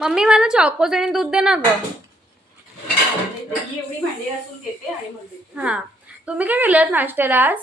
Mummy मला Chocos आणि दूध दे ना ग. ही. एवढी भांडी घेते आणि मग देते हा तुम्ही काय केलं नाश्त्याला आज?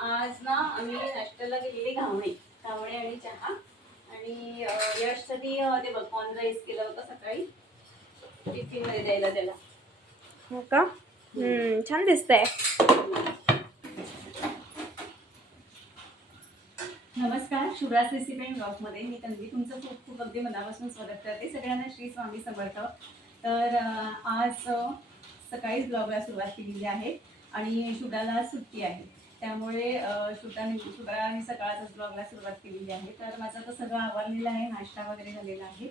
आज ना आम्ही नाश्त्याला गेलेली घावणे. घावणे आणि चहा. आणि अं, यशसाठी अं, ते बघ कॉर्न राईस केलं होतं सकाळी. टिफिनमध्ये द्यायला त्याला. हो का? हम्म छान दिसतंय. नमस्कार शिवराज रेसिपी अँड ब्लॉगमध्ये. मी तन्वी. तुमचं खूप खूप अगदी मनापासून स्वागत करते. सगळ्यांना श्री स्वामी समर्थ. तर आज सकाळीच ब्लॉगला सुरुवात केलेली आहे आणि शुभ्राला सुट्टी आहे. त्यामुळे शुभ्राने शुभ्राने सकाळचाच ब्लॉगला सुरुवात केलेली आहे. तर माझं आता सगळं आवरलेलं आहे. नाश्ता वगैरे झालेला आहे.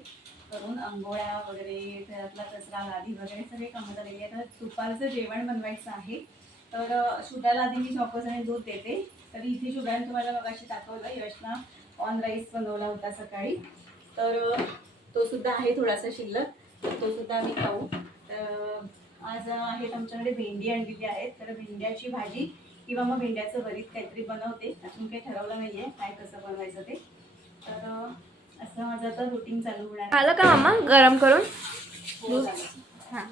करून अंघोळ्या वगैरे घरातला कचरा लादी वगैरे सगळे कामं झालेली आहे तर दुपारचं जेवण बनवायचं आहे. तर शुभ्राला आधी मी आणि दूध देते. तर इथे शुभ्राने तुम्हाला मगाशी दाखवलं यशना ऑन राईस बनवला होता सकाळी. तर तो सुद्धा आहे थोडासा शिल्लक. तो सुद्धा आम्ही खाऊ. तर आज आहेत आमच्याकडे भेंडी आणलेली आहेत. तर भेंड्याची भाजी किंवा मग भेंड्याचं भरीत काहीतरी बनवते. अजून काही ठरवलं नाहीये काय कसं बनवायचं ते. तर असं माझं आता रुटीन चालू होणार आहे. आलं का मामा? गरम करून. हा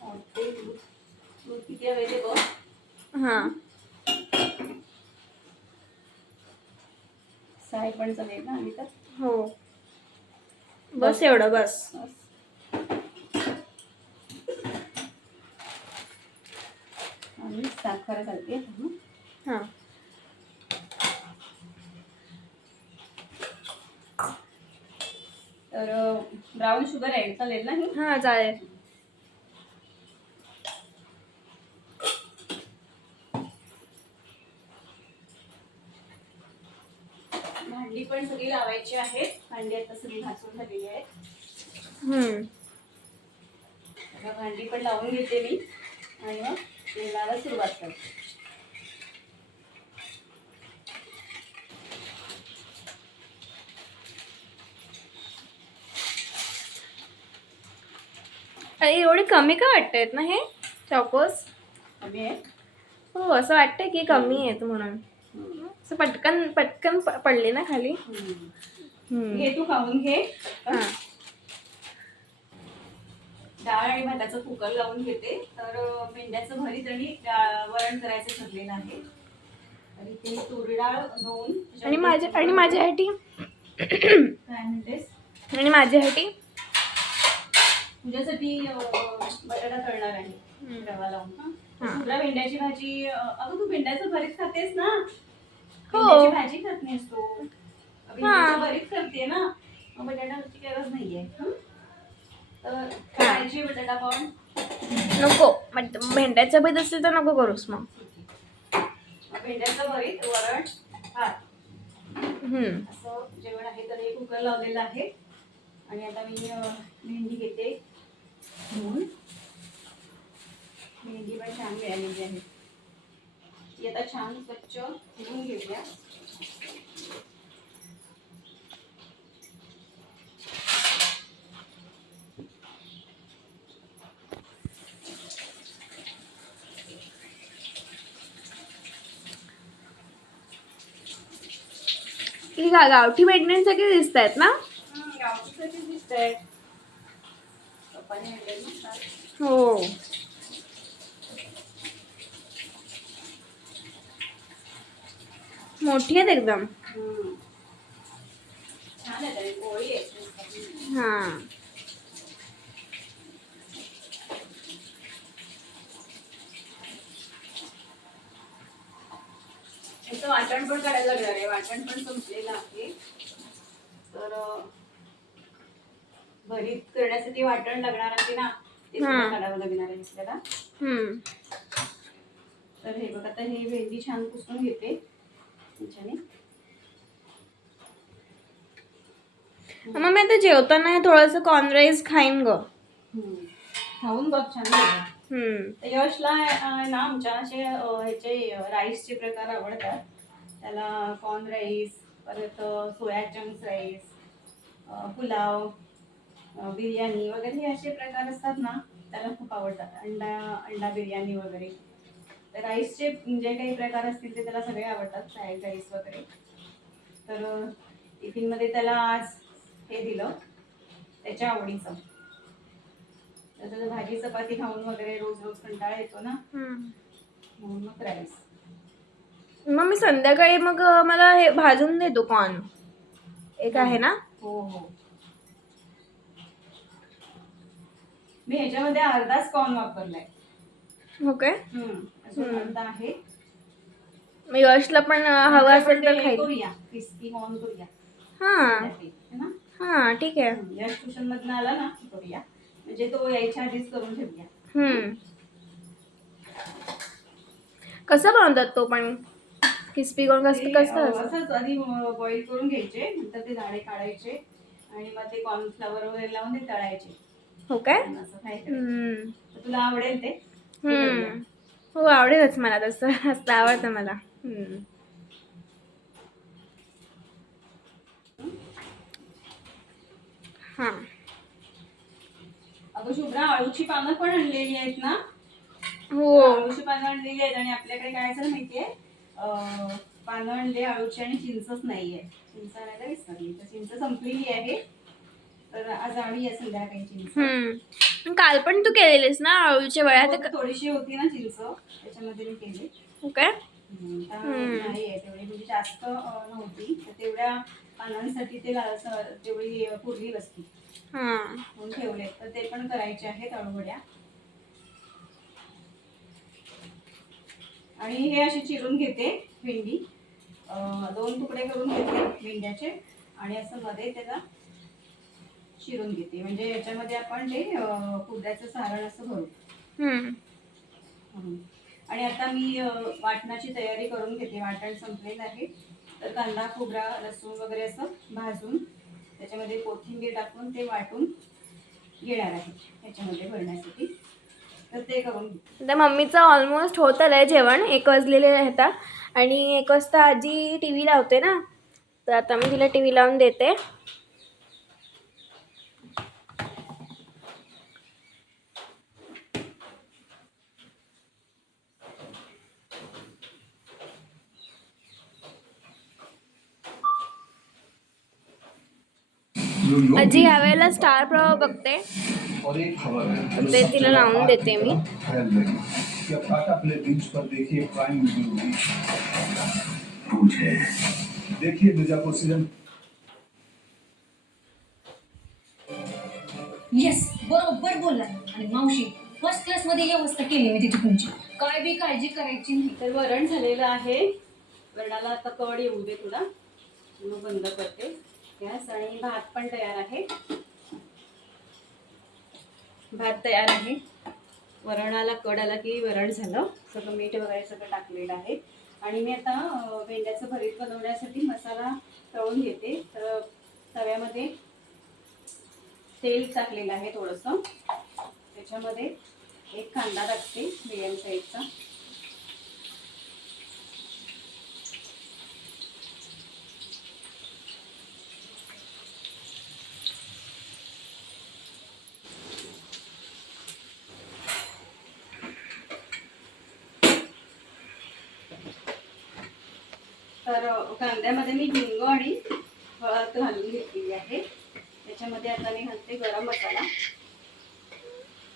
हो, ते दूध दूध किती हा. साय पण चालेल ना आणि तर. हो. बस एवढं बस. आणि साखर घालते. हं. हा तर ब्राऊन शुगर आहे चालेल ना ही? हा चालेल भांडी पण सगळी लावायची आहेत. भांडी आता सगळी घासून झालेली आहेत. आता भांडी पण लावून घेते मी. आणि मग तेलाला सुरुवात करते. अरे एवढे कमी का वाटतायत ना हे? चॉकोस? कमी आहे हो असं वाटतंय की कमी आहेत म्हणून. असं पटकन पटकन पडले ना खाली? हं. घे तू खाऊन घे. हा. डाळ आणि भाताचं कुकर लावून घेते. तर मेंढ्याचं भरीत आणि डाळ- वरण करायचं ठरलेलं आहे. तर इथे तूर डाळ धुवून आणि माझ्या आणि माझ्यासाठी काय म्हणतेस? आणि माझ्यासाठी तुझ्यासाठी बटाटा तळणार आहे. रवा लावून. तुला भेंड्याची भाजी अगं तू भेंड्याचं भरीत खातेस ना? हो. भाजी खात नाहीस तू. भरीत करते ना. मग बटाटाची गरज नाहीये. हं? तर करायची बटाटा पाऊन नको. बट भेंड्याचं बीत असेल तर नको करूस मग. भेंड्याचं भरीत वरण भात. हम्म. असं जेवण आहे तर हे कुकर लावलेलं आहे. आणि आता मी अं, भेंडी घेते. धुवून. भेंडी पण छान मिळालेली आहे. ती आता छान स्वच्छ धुवून घेऊया ही गा- गावठी भेंड्यांसारखी दिसत आहेत ना? गावठी कशी दिसतंय पप्पाने आणलेली नसतात. हो. मोठी आहेत एकदम. हं. हा वाटण पण काढायला लागणार आहे. वाटण पण संपलेलं आहे. तर भरीत करण्यासाठी वाटण लागणार आहे ना? ते. काढावं लागणार आहे आपल्याला हम्म. तर हे बघ आता हे भेंडी छान पुसून घेते. मग मी आता जेवताना हे थोडंसं कॉर्न राईस खाईन ग. खाऊन बघ छान. हम्म. तर यशला अं, ना आमच्या असे अं, ह्याचे राईसचे प्रकार आवडतात. त्याला कॉर्न राईस परत सोया चंक्स राईस अं, पुलाव अं, बिर्याणी वगैरे हे असे प्रकार असतात ना त्याला खूप आवडतात. अंडा अंडा बिर्याणी वगैरे. तर राईसचे जे काही प्रकार असतील ते त्याला सगळे आवडतात फ्राईड राईस वगैरे. तर अं, टिफिनमध्ये त्याला आज हे दिलं. त्याच्या आवडीचं. त्याचं भाजी चपाती खाऊन वगैरे रोज रोज कंटाळा येतो ना. म्हणून मग राईस मग मी संध्याकाळी मग मला हे भाजून देतो कॉर्न एक आहे ना? हो हो. मी ह्याच्यामध्ये अर्धाच कॉर्न वापरलाय. हम्म. अजून. अर्धा आहे. मग यशला पण हवं असेल तर खाईल करूया. क्रिस्पी कॉर्न करूया. हां. है ना? हां ठीक आहे ट्युशन मधनं आला ना की करूया म्हणजे तो यायच्या आधीच करून ठेवूया हम्म. कसं बनवतात तो पण क्रिस्पी कॉर्न ते, कसं कसं अं? असंच आधी बॉईल करून घ्यायचे नंतर ते दाणे काढायचे आणि मग ते कॉर्नफ्लॉवर वगैरे लावून ते तळायचे हो काय आणि असं फ्राय करायचे हम्म. तर तुला आवडेल ते ते करूया. हम्म. हो आवडेलच मला तसं असं आवडतं मला हम्म. हां. अगं शुभ्रा आळूची पानं पण आणलेली आहेत ना? हो. आळूची पानं आणलेली आहेत आणि आपल्याकडे काय झालं माहितीये? अं, पानं आणली आळूची आणि चिंचच नाहीये. चिंच आणायला विसरली. तर चिंच संपलेली आहे. तर आज आणूया संध्याकाळी चिंच. हम्म. पण काल पण तू केलेलीस ना आळूच्या वड्या? हो, थोडीशी होती ना चिंच. त्याच्यामध्ये मी केली. हो हम्म, तर हम्म. नाही आहे. तेवढी म्हणजे जास्त अं, नव्हती. तर तेवढ्या पानांसाठी ते अं, पुरली बसती हां. म्हणून ठेवले तर ते पण करायचे आहेत अळूवड्या. आणि हे असे चिरून घेते भेंडी. अं, दोन तुकडे करून घेते भेंड्याचे आणि असं मध्ये त्याला चिरून घेते. म्हणजे याच्यामध्ये आपण ते अं, कुर्द्याचं सारण असं भरू. आणि आता मी वाटणाची तयारी करून घेते. वाटण संपलेलं आहे. तर कांदा खोबरा लसूण वगैरे असं भाजून त्याच्यामध्ये कोथिंबीर टाकून ते वाटून घेणार आहे त्याच्यामध्ये भरण्यासाठी. तर ते करून घेते. मम्मीचं ऑलमोस्ट होत आलंय जेवण. एक वाजलेले आहेत आणि एक वाजता आजी टी व्ही लावते ना. तर आता मी तिला टी व्ही लावून देते. आजी यावेळेला स्टार प्रवाह बघते. और एक खबर है ते तिला लावून देते मी. देखिए मिर्जापुर सीजन येस बरोबर बोलला आणि मावशी फर्स्ट क्लासमध्ये व्यवस्था केली मी तिथे तुमची काय बी काळजी करायची नाही. तर वरण झालेलं आहे. वरणाला आता कड येऊ दे तुला. मग बंद करते. गॅस आणि भात पण तयार आहे. भात तयार आहे. वरणाला कड आला की वरण झालं. सगळं मीठ वगैरे सगळं टाकलेलं आहे. आणि मी आता भेंड्याचं भरीत बनवण्यासाठी मसाला तळून घेते. तर तव्यामध्ये तेल टाकलेलं आहे थोडंसं. त्याच्यामध्ये एक कांदा टाकते मिडियम साईजचा. तर कांद्यामध्ये मी हिंग आणि हळद घालून घेतलेली आहे. त्याच्यामध्ये आता मी घालते गरम मसाला.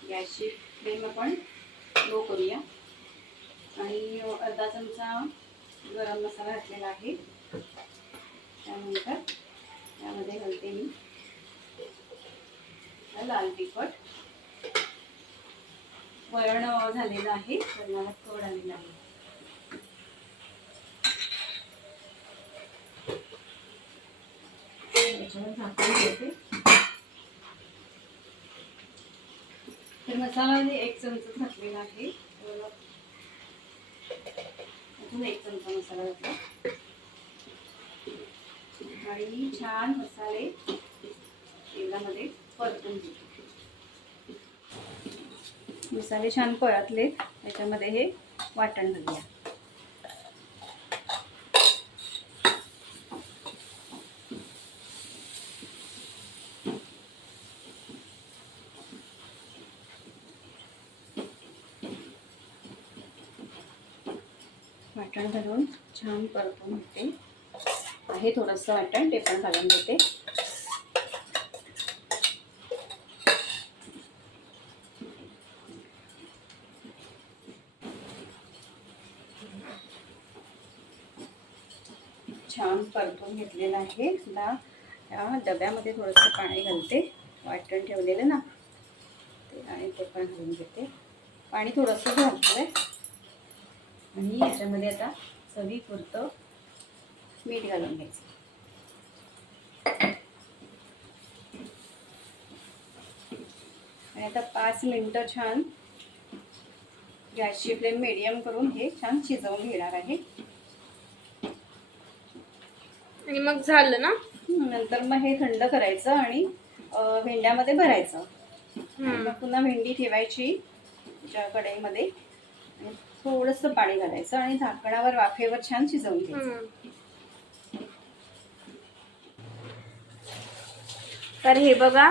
गॅसची फ्लेम आपण लो करूया. आणि अर्धा चमचा गरम मसाला घातलेला आहे. त्यानंतर त्यामध्ये घालते मी लाल तिखट. वरण झालेलं आहे वरणाला कड आलेलं आहे. त्याच्यावर झाकून ठेवते. तर मसाल्यामध्ये एक चमचा घातलेला आहे. अजून एक चमचा मसाला घातला. आणि छान मसाले तेलामध्ये परतून घेते मसाले छान पळतले. त्याच्यामध्ये हे वाटण घालूया. वाटण घालून छान परतून घेते. आहे थोडंसं वाटण ते पण घालून देते छान परतून घेतलेलं आहे. आता या डब्यामध्ये थोडंसं पाणी घालते. वाटण ठेवलेलं ना ते आणि ते पण घालून घेते. पाणी थोडंसं घालतो. आहे आणि याच्यामध्ये आता चवीपुरतं मीठ घालून घ्यायचं. आणि आता पाच मिनटं छान गॅसची फ्लेम मिडियम करून हे छान शिजवून घेणार आहे. आणि मग झालं ना? नंतर मग हे थंड करायचं आणि भेंड्यामध्ये भरायचं. मग पुन्हा भेंडी ठेवायची कढईमध्ये. थोडंसं पाणी घालायचं आणि झाकणावर वाफेवर छान शिजवून घ्यायचं. तर हे बघा.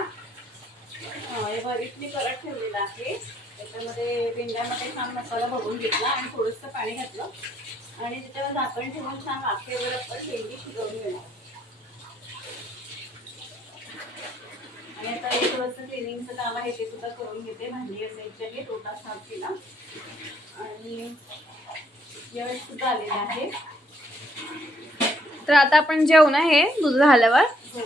हे मी करत ठेवलेलं आहे. त्याच्यामध्ये भेंड्यामध्ये छान मसाला भरून घेतला आणि थोडंसं पाणी घातलं. आणि त्याच्यावर झाकण ठेवून छान वाफेवर आपण भेंडी शिजवून घेणार आणि आता हे थोडंसं क्लिनिंगचं काम आहे ते सुद्धा करून घेते. भांडी असायची आहे टोटा साफ केला. आणि यश सुद्धा आलेला आहे. तर आता आपण जेवू ना हे दूध झाल्यावर. हो.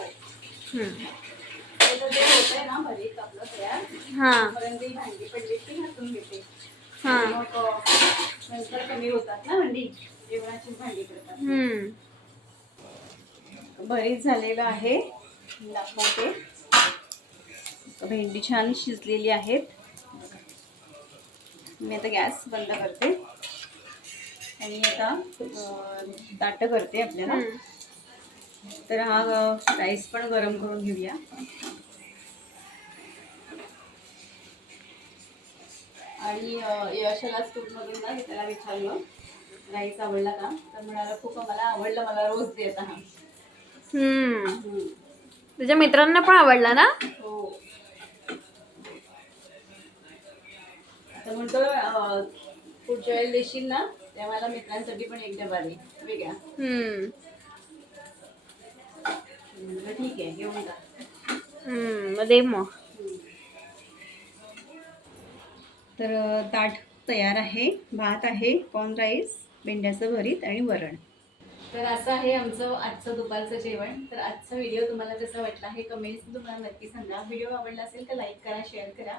जे होतंय ना भरीत आपलं तयार. हा. ही भांडी पडली की घासून घेते. हा. मग नंतर कमी होतात ना भांडी जेवणाची भांडी करतात. हम्म. भरीत झालेलं आहे. दाखवते. भेंडी छान शिजलेली आहेत. मी आता गॅस बंद करते. आणि आता ताटं करते आपल्याला. तर हा राईस पण गरम करून घेऊया. आणि यशाला स्कूलमधून ना त्याला विचारलं राईस आवडला का? तर म्हणाला खूप मला आवडलं मला रोज देत हा हम्म. तुझ्या मित्रांना पण आवडला ना? हो. आता म्हणतो पुढच्या वेळेला देशील ना तेव्हा मला मित्रांसाठी पण एक डबा दे. वेगळा. हम्म. म्हणलं, ठीक आहे घेऊन जा. हम्म मग दे मग. तर ताट तयार आहे भात आहे कॉर्न राईस भेंड्याचं भरीत आणि वरण. तर असं आहे आमचं आजचं दुपारचं जेवण. तर आजचा व्हिडिओ तुम्हाला कसा वाटला हे कमेंट्स तुम्हाला नक्की सांगा. व्हिडिओ आवडला असेल तर लाईक करा शेअर करा.